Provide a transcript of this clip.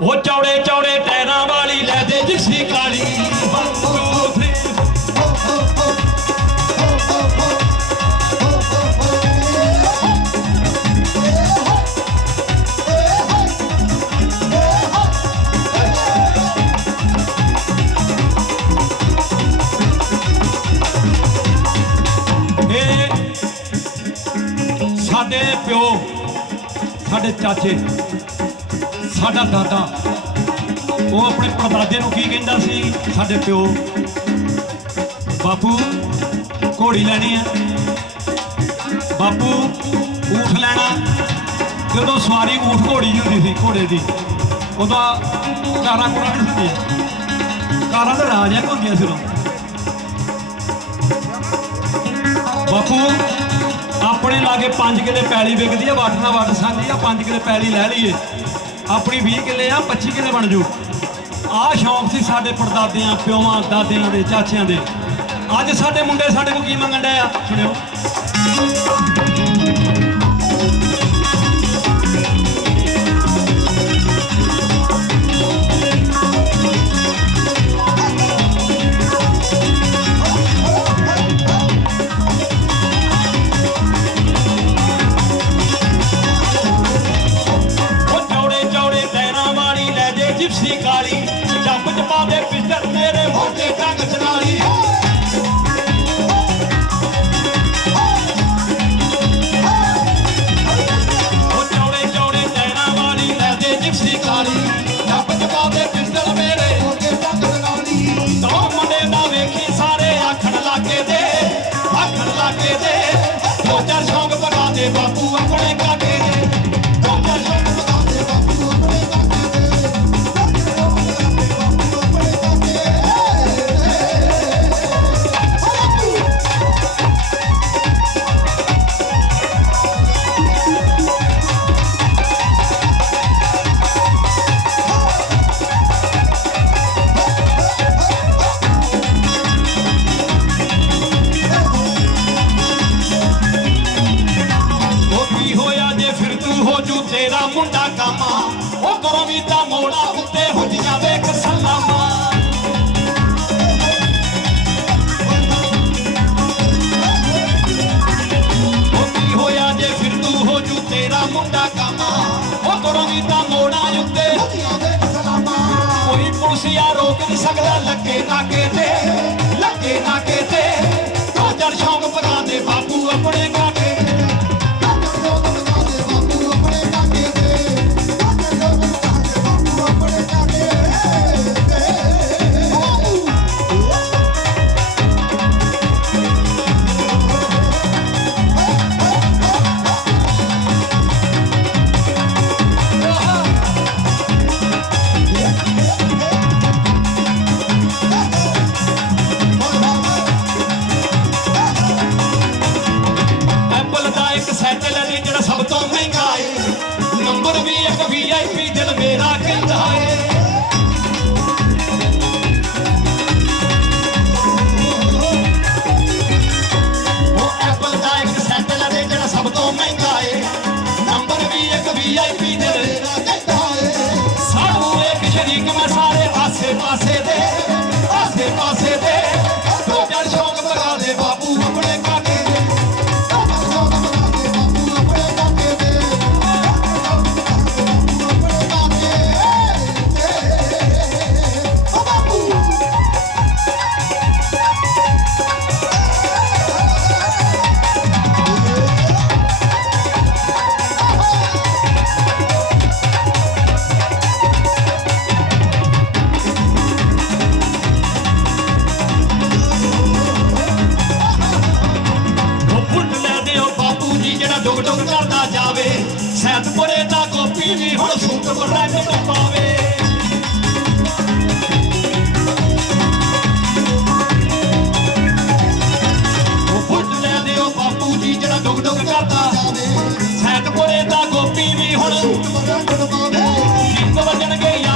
ਉਹ ਚੌੜੇ ਚੌੜੇ ਟੈਰਾਂ ਵਾਲੀ ਲੈ ਦੇ ਜਿਕਸੀ ਕਾਲੀ One, two, three. ਇਹ ਸਾਡੇ ਪਿਓ ਸਾਡੇ ਚਾਚੇ ਸਾਡਾ ਦਾਦਾ। ਉਹ ਆਪਣੇ ਪਰਦਾਦੇ ਨੂੰ ਕੀ ਕਹਿੰਦਾ ਸੀ? ਸਾਡੇ ਪਿਓ, ਬਾਪੂ, ਘੋੜੀ ਲੈਣੀ ਆ ਬਾਪੂ, ਊਠ ਲੈਣਾ ਜਦੋਂ ਸਵਾਰੀ ਊਠ ਘੋੜੀ ਦੀ ਹੁੰਦੀ ਸੀ, ਘੋੜੇ ਦੀ। ਉਹਦਾ ਕਾਰਾਂ ਕੋਲਾਂ ਨਹੀਂ ਹੁੰਦੀਆਂ। ਕਾਰਾਂ ਦਾ ਰਾਜ ਹੈ ਹੁੰਦੀਆਂ ਸੀ ਉਦੋਂ ਬਾਪੂ, ਆਪਣੇ ਲਾਗੇ 5 ਕਿੱਲੇ ਪੈਲੀ ਵਿਕਦੀ ਆ ਵੱਟ ਨਾਲ ਵੱਟ ਸਾਂਝੀ ਆ 5 ਕਿੱਲੇ ਪੈਲੀ ਲੈ ਲਈਏ। ਆਪਣੀ 20 ਕਿੱਲੇ ਆ 25 ਕਿੱਲੇ ਬਣ ਜੂ। ਆਹ ਸ਼ੌਂਕ ਸੀ ਸਾਡੇ ਪੜਦਾਦਿਆਂ ਪਿਓਾਂ ਦਾਦਿਆਂ ਦੇ, ਚਾਚਿਆਂ ਦੇ। ਅੱਜ ਸਾਡੇ ਮੁੰਡੇ ਸਾਡੇ ਕੋਲ ਕੀ ਮੰਗਣ ਡਿਆ ਸੁਣਿਓ। ਦੇ ਬਾਪੂ ਆਪਣੇ ਹੋ ਜੂ ਤੇਰਾ ਮੁੰਡਾ ਕਾਮਾ। ਉਹ ਕਰੋ ਵੀ ਮੋੜਾ ਉੱਤੇ ਹੁੱਜੀਆਂ ਵੇਖ ਸਲਾਮਾ। ਹੋਇਆ ਜੇ ਫਿਰ ਤੂੰ ਹੋ ਜੂ ਤੇਰਾ ਮੁੰਡਾ ਕਾਮਾ? ਉਹ ਕਰੋ ਵੀ ਤਾਂ ਮੋੜਾ ਉੱਤੇ ਕੋਈ ਪੁਲਸੀਆ ਰੋਕ ਨਹੀਂ ਸਕਦਾ, ਲੱਗੇ ਨਾਕੇ ਤੇ। ਸੈਟ ਲੈ ਲਈ ਜਿਹੜਾ ਸਭ ਤੋਂ ਮਹਿੰਗਾ ਜਿਹੜਾ ਕਰਦਾ ਜਾਵੇ। ਸੈਦਪੁਰੇ ਦਾ ਗੋਪੀ ਵੀ ਹੁਣ ਸੂਟ ਬਰੈਂਡ ਤੋਂ ਪਾਵੇ। ਲੈ ਦਿਓ ਬਾਪੂ ਜੀ, ਜਿਹੜਾ ਡੁਗ ਡੁਗ ਕਰਦਾ। ਜਾਵੇ ਸੈਦਪੁਰੇ ਦਾ ਗੋਪੀ ਵੀ ਹੁਣ ਸੂਟ ਬਰੈਂਡ ਤੋਂ ਪਾਵੇ।